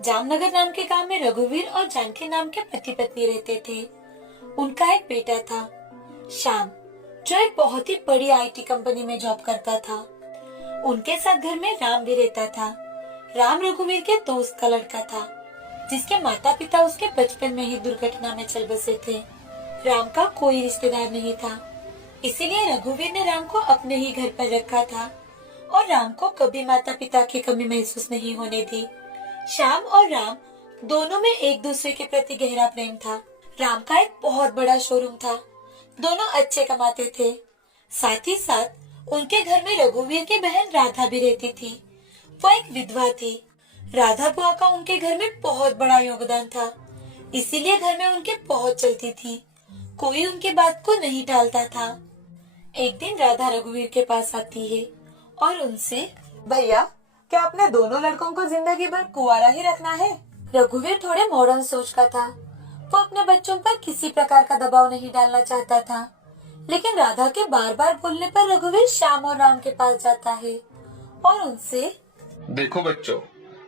जामनगर नाम के गांव में रघुवीर और जानकी नाम के पति पत्नी रहते थे। उनका एक बेटा था, श्याम, जो एक बहुत ही बड़ी आईटी कंपनी में जॉब करता था। उनके साथ घर में राम भी रहता था। राम रघुवीर के दोस्त का लड़का था, जिसके माता पिता उसके बचपन में ही दुर्घटना में चल बसे थे। राम का कोई रिश्तेदार नहीं था, इसीलिए रघुवीर ने राम को अपने ही घर पर रखा था और राम को कभी माता पिता की कमी महसूस नहीं होने दी। श्याम और राम दोनों में एक दूसरे के प्रति गहरा प्रेम था। राम का एक बहुत बड़ा शोरूम था, दोनों अच्छे कमाते थे। साथ ही साथ उनके घर में रघुवीर की बहन राधा भी रहती थी। वो एक विधवा थी। राधा बुआ का उनके घर में बहुत बड़ा योगदान था, इसीलिए घर में उनके बहुत चलती थी। कोई उनकी बात को नहीं टालता था। एक दिन राधा रघुवीर के पास आती है और उनसे, भैया, क्या अपने दोनों लड़कों को जिंदगी भर कुंवारा ही रखना है? रघुवीर थोड़े मॉडर्न सोच का था। वो अपने बच्चों पर किसी प्रकार का दबाव नहीं डालना चाहता था, लेकिन राधा के बार बार बोलने पर रघुवीर श्याम और राम के पास जाता है और उनसे, देखो बच्चों,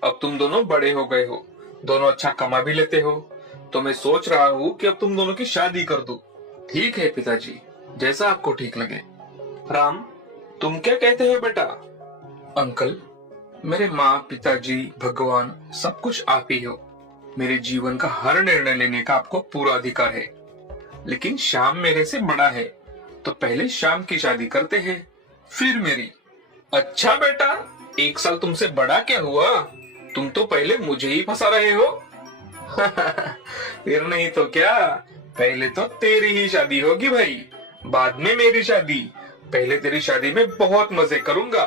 अब तुम दोनों बड़े हो गए हो, दोनों अच्छा कमा भी लेते हो, तो मैं सोच रहा हूँ कि अब तुम दोनों की शादी कर दूं। ठीक है पिताजी, जैसा आपको ठीक लगे। राम, तुम क्या कहते हो बेटा? अंकल, मेरे माँ, पिताजी, भगवान, सब कुछ आप ही हो। मेरे जीवन का हर निर्णय लेने का आपको पूरा अधिकार है। लेकिन श्याम मेरे से बड़ा है, तो पहले श्याम की शादी करते हैं, फिर मेरी। अच्छा बेटा, 1 साल तुमसे बड़ा क्या हुआ? तुम तो पहले मुझे ही फंसा रहे हो। फिर नहीं तो क्या, पहले तो तेरी ही शादी होगी भाई, बाद में मेरी शादी। पहले तेरी शादी में बहुत मजे करूंगा,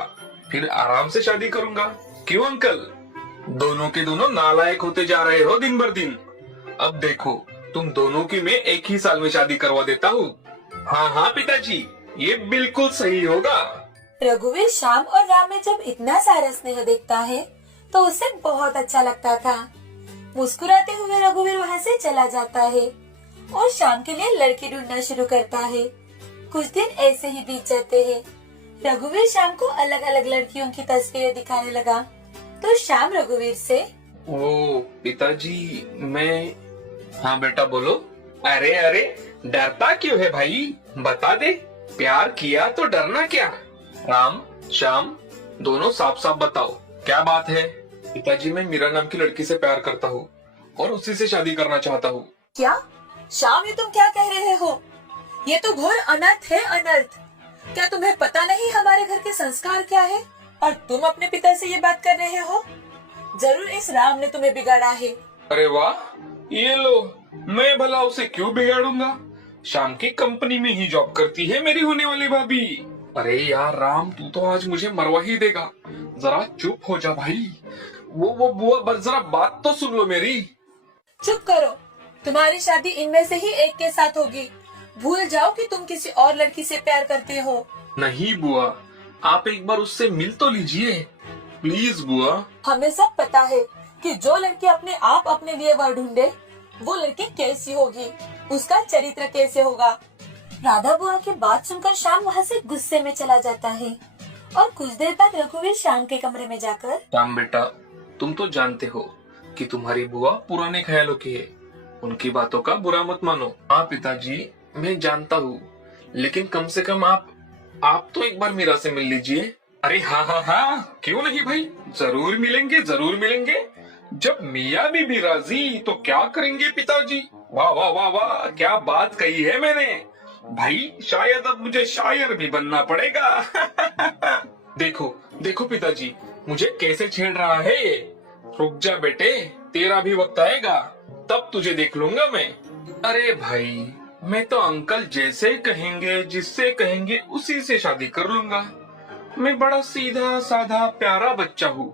फिर आराम से शादी करूंगा। क्यों अंकल? दोनों के दोनों नालायक होते जा रहे हो दिन भर दिन। अब देखो, तुम दोनों की मैं एक ही साल में शादी करवा देता हूँ। हाँ हाँ पिताजी, ये बिल्कुल सही होगा। रघुवीर श्याम और राम में जब इतना सारा स्नेह देखता है तो उसे बहुत अच्छा लगता था। मुस्कुराते हुए रघुवीर वहाँ से चला जाता है और श्याम के लिए लड़की ढूंढना शुरू करता है। कुछ दिन ऐसे ही बीत जाते हैं। रघुवीर श्याम को अलग अलग लड़कियों की तस्वीरें दिखाने लगा, तो श्याम रघुवीर से, ओ पिताजी, मैं। हाँ बेटा बोलो। अरे अरे, डरता क्यों है भाई, बता दे। प्यार किया तो डरना क्या? राम, श्याम, दोनों साफ साफ बताओ, क्या बात है? पिताजी, मैं मीरा नाम की लड़की से प्यार करता हूँ और उसी से शादी करना चाहता हूँ। क्या? श्याम, ये तुम क्या कह रहे हो? ये तो घोर अनर्थ है, अनर्थ। क्या तुम्हें पता नहीं हमारे घर के संस्कार क्या है? और तुम अपने पिता से ये बात कर रहे हो? जरूर इस राम ने तुम्हें बिगाड़ा है। अरे वाह, ये लो, मैं भला उसे क्यों बिगाड़ूंगा? शाम की कंपनी में ही जॉब करती है मेरी होने वाली भाभी। अरे यार राम, तू तो आज मुझे मरवा ही देगा। जरा चुप हो जा भाई। वो बुआ, बस जरा बात तो सुन लो मेरी। चुप करो, तुम्हारी शादी इनमें से ही एक के साथ होगी। भूल जाओ कि तुम किसी और लड़की से प्यार करते हो। नहीं बुआ, आप एक बार उससे मिल तो लीजिए, प्लीज बुआ। हमें सब पता है कि जो लड़की अपने आप अपने लिए वर ढूंढे, वो लड़की कैसी होगी, उसका चरित्र कैसे होगा। राधा बुआ की बात सुनकर श्याम वहाँ से गुस्से में चला जाता है और कुछ देर बाद रघुवीर श्याम के कमरे में जाकर, श्याम बेटा, तुम तो जानते हो कि तुम्हारी बुआ पुराने ख्यालों की है, उनकी बातों का बुरा मत मानो। हाँ पिताजी, मैं जानता हूँ, लेकिन कम से कम आप तो एक बार मीरा से मिल लीजिए। अरे हाँ हाँ हाँ, क्यों नहीं भाई, जरूर मिलेंगे, जरूर मिलेंगे। जब मियाँ भी राजी तो क्या करेंगे पिताजी। वाह वाह वाह वाह, क्या बात कही है मैंने भाई। शायद अब मुझे शायर भी बनना पड़ेगा। देखो देखो पिताजी, मुझे कैसे छेड़ रहा है ये। रुक जा बेटे, तेरा भी वक्त आएगा, तब तुझे देख लूंगा मैं। अरे भाई, मैं तो अंकल जैसे कहेंगे, जिससे कहेंगे उसी से शादी कर लूंगा। मैं बड़ा सीधा साधा प्यारा बच्चा हूँ,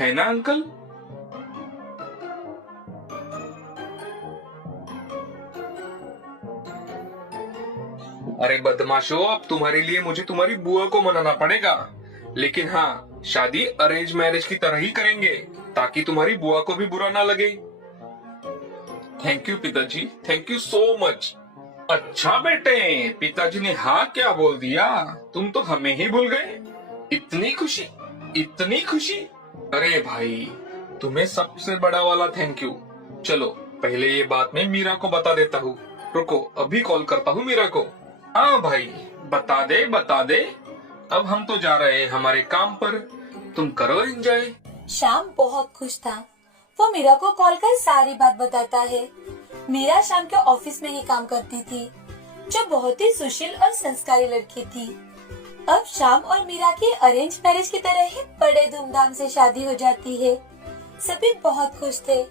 है ना अंकल? अरे बदमाशो, अब तुम्हारे लिए मुझे तुम्हारी बुआ को मनाना पड़ेगा। लेकिन हाँ, शादी अरेंज मैरिज की तरह ही करेंगे, ताकि तुम्हारी बुआ को भी बुरा ना लगे। थैंक यू पिताजी, थैंक यू सो मच। अच्छा बेटे, पिताजी ने हाँ क्या बोल दिया, तुम तो हमें ही भूल गए। इतनी खुशी, इतनी खुशी। अरे भाई, तुम्हें सबसे बड़ा वाला थैंक यू। चलो पहले ये बात मैं मीरा को बता देता हूँ। रुको, अभी कॉल करता हूँ मीरा को। हाँ भाई, बता दे बता दे। अब हम तो जा रहे हैं हमारे काम पर, तुम करो एंजॉय। श्याम बहुत खुश था। वो मीरा को कॉल कर सारी बात बताता है। मीरा श्याम के ऑफिस में ही काम करती थी, जो बहुत ही सुशील और संस्कारी लड़की थी। अब श्याम और मीरा की अरेंज मैरिज की तरह ही बड़े धूमधाम से शादी हो जाती है। सभी बहुत खुश थे।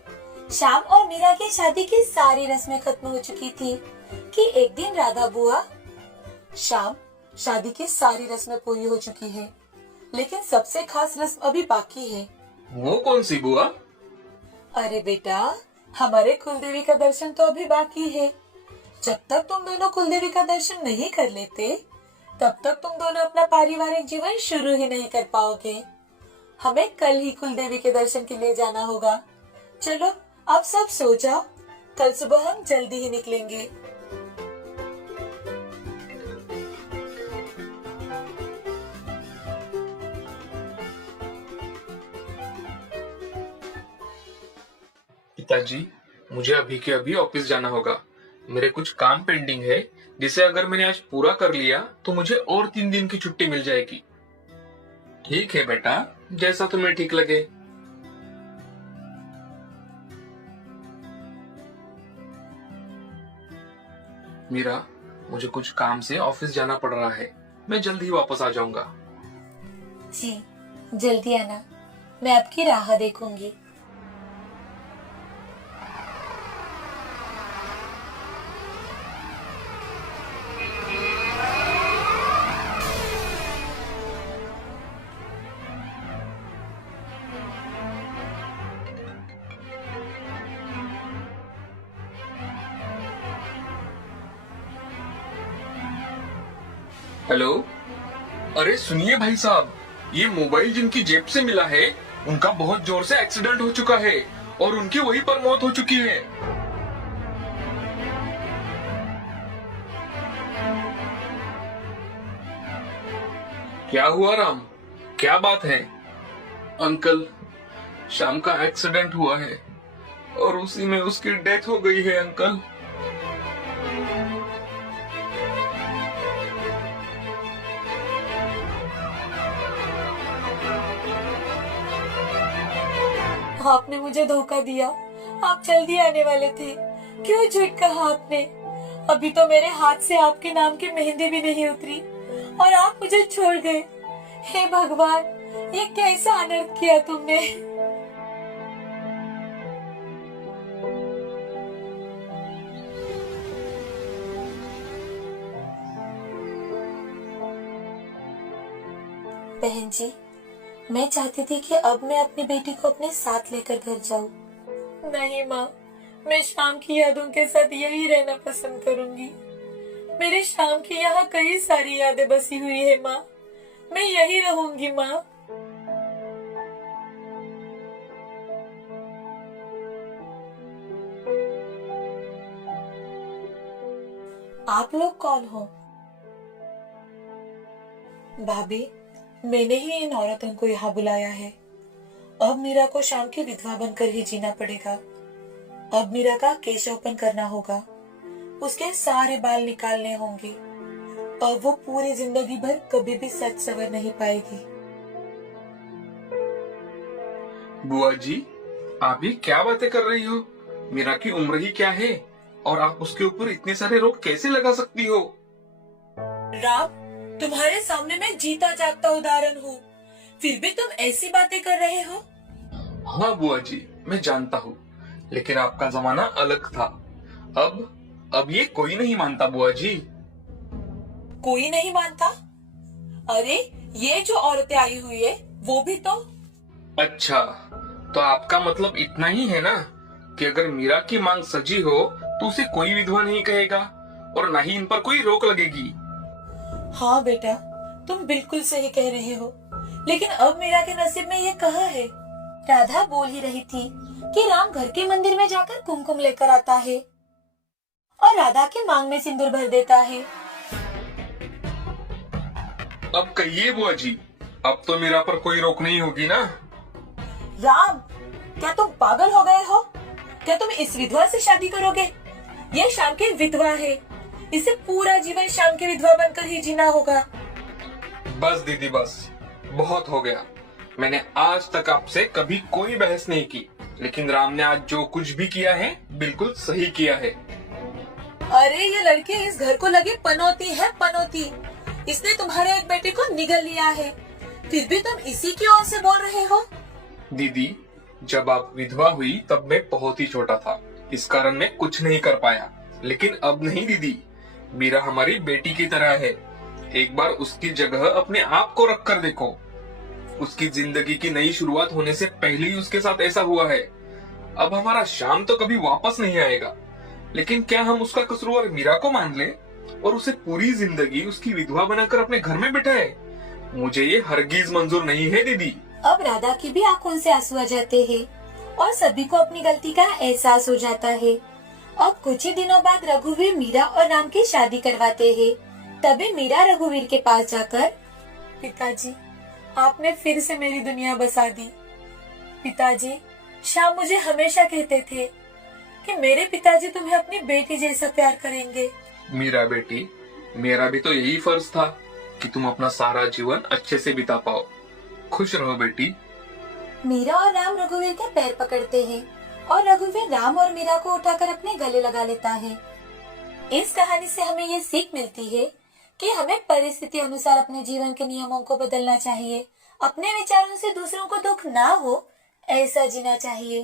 श्याम और मीरा की शादी की सारी रस्में खत्म हो चुकी थी कि एक दिन राधा बुआ, श्याम, शादी की सारी रस्में पूरी हो चुकी है, लेकिन सबसे खास रस्म अभी बाकी है। वो कौन सी बुआ? अरे बेटा, हमारे कुलदेवी का दर्शन तो अभी बाकी है। जब तक तुम दोनों कुलदेवी का दर्शन नहीं कर लेते, तब तक तुम दोनों अपना पारिवारिक जीवन शुरू ही नहीं कर पाओगे। हमें कल ही कुलदेवी के दर्शन के लिए जाना होगा। चलो अब सब सो जाओ, कल सुबह हम जल्दी ही निकलेंगे। पिताजी, मुझे अभी के अभी ऑफिस जाना होगा। मेरे कुछ काम पेंडिंग है, जिसे अगर मैंने आज पूरा कर लिया तो मुझे और 3 दिन की छुट्टी मिल जाएगी। ठीक है बेटा, जैसा तुम्हें ठीक लगे। मीरा, मुझे कुछ काम से ऑफिस जाना पड़ रहा है, मैं जल्दी वापस आ जाऊंगा। जी, जल्दी आना, मैं आपकी राह देखूंगी। हेलो, अरे सुनिए भाई साहब, ये मोबाइल जिनकी जेब से मिला है, उनका बहुत जोर से एक्सीडेंट हो चुका है और उनकी वहीं पर मौत हो चुकी है। क्या हुआ राम, क्या बात है? अंकल, शाम का एक्सीडेंट हुआ है और उसी में उसकी डेथ हो गई है अंकल। आपने मुझे धोखा दिया। आप जल्दी आने वाले थे, क्यों झूठ कहा आपने? अभी तो मेरे हाथ से आपके नाम की मेहंदी भी नहीं उतरी और आप मुझे छोड़ गए। हे भगवान, ये कैसा अनर्थ किया तुमने? बहन जी, मैं चाहती थी कि अब मैं अपनी बेटी को अपने साथ लेकर घर जाऊं। नहीं माँ, मैं शाम की यादों के साथ यही रहना पसंद करूंगी। मेरे शाम की यहाँ कई सारी यादें बसी हुई है माँ, मैं यही रहूंगी माँ। आप लोग कौन हो? भाभी, मैंने ही इन औरतों को यहाँ बुलाया है। अब मीरा को शाम की विधवा बनकर ही जीना पड़ेगा। अब मीरा का केश ओपन करना होगा, उसके सारे बाल निकालने होंगे। अब वो पूरी जिंदगी भर कभी भी सच सवर नहीं पाएगी। बुआ जी, आप भी क्या बातें कर रही हो? मीरा की उम्र ही क्या है और आप उसके ऊपर इतने सारे रोक कैसे लगा सकती हो? राम, तुम्हारे सामने मैं जीता जागता उदाहरण हूँ, फिर भी तुम ऐसी बातें कर रहे हो। हाँ बुआ जी, मैं जानता हूँ, लेकिन आपका जमाना अलग था। अब ये कोई नहीं मानता बुआ जी। कोई नहीं मानता? अरे, ये जो औरतें आई हुई है वो भी तो। अच्छा, तो आपका मतलब इतना ही है ना कि अगर मीरा की मांग सजी हो तो उसे कोई विधवा नहीं कहेगा और न ही इन पर कोई रोक लगेगी। हाँ बेटा, तुम बिल्कुल सही कह रहे हो, लेकिन अब मीरा के नसीब में ये कहाँ है? राधा बोल ही रही थी कि राम घर के मंदिर में जाकर कुमकुम लेकर आता है और राधा के मांग में सिंदूर भर देता है। अब कहिए बुआ जी, अब तो मीरा पर कोई रोक नहीं होगी ना? राम, क्या तुम पागल हो गए हो? क्या तुम इस विधवा से शादी करोगे? ये श्याम की विधवा है, इसे पूरा जीवन श्याम की विधवा बनकर ही जीना होगा। बस दीदी बस, बहुत हो गया। मैंने आज तक आपसे कभी कोई बहस नहीं की, लेकिन राम ने आज जो कुछ भी किया है बिल्कुल सही किया है। अरे ये लड़की इस घर को लगी पनौती है, पनौती। इसने तुम्हारे एक बेटे को निगल लिया है, फिर भी तुम इसी की ओर से बोल रहे हो। दीदी, जब आप विधवा हुई तब मैं बहुत ही छोटा था, इस कारण मैं कुछ नहीं कर पाया। लेकिन अब नहीं दीदी, मीरा हमारी बेटी की तरह है। एक बार उसकी जगह अपने आप को रख कर देखो। उसकी जिंदगी की नई शुरुआत होने से पहले ही उसके साथ ऐसा हुआ है। अब हमारा श्याम तो कभी वापस नहीं आएगा, लेकिन क्या हम उसका कसूरवार मीरा को मान लें और उसे पूरी जिंदगी उसकी विधवा बनाकर अपने घर में बिठाए? मुझे ये हरगिज मंजूर नहीं है दीदी। अब राधा की भी आंखों से आंसू आ जाते हैं और सभी को अपनी गलती का एहसास हो जाता है। अब कुछ ही दिनों बाद रघुवीर मीरा और राम की शादी करवाते हैं। तभी मीरा रघुवीर के पास जाकर, पिताजी, आपने फिर से मेरी दुनिया बसा दी। पिताजी, श्याम मुझे हमेशा कहते थे कि मेरे पिताजी तुम्हें अपनी बेटी जैसा प्यार करेंगे। मीरा बेटी, मेरा भी तो यही फर्ज था कि तुम अपना सारा जीवन अच्छे से बिता पाओ। खुश रहो बेटी। मीरा और राम रघुवीर के पैर पकड़ते हैं और रघुवीर राम और मीरा को उठाकर अपने गले लगा लेता है। इस कहानी से हमें ये सीख मिलती है कि हमें परिस्थिति अनुसार अपने जीवन के नियमों को बदलना चाहिए। अपने विचारों से दूसरों को दुख ना हो, ऐसा जीना चाहिए।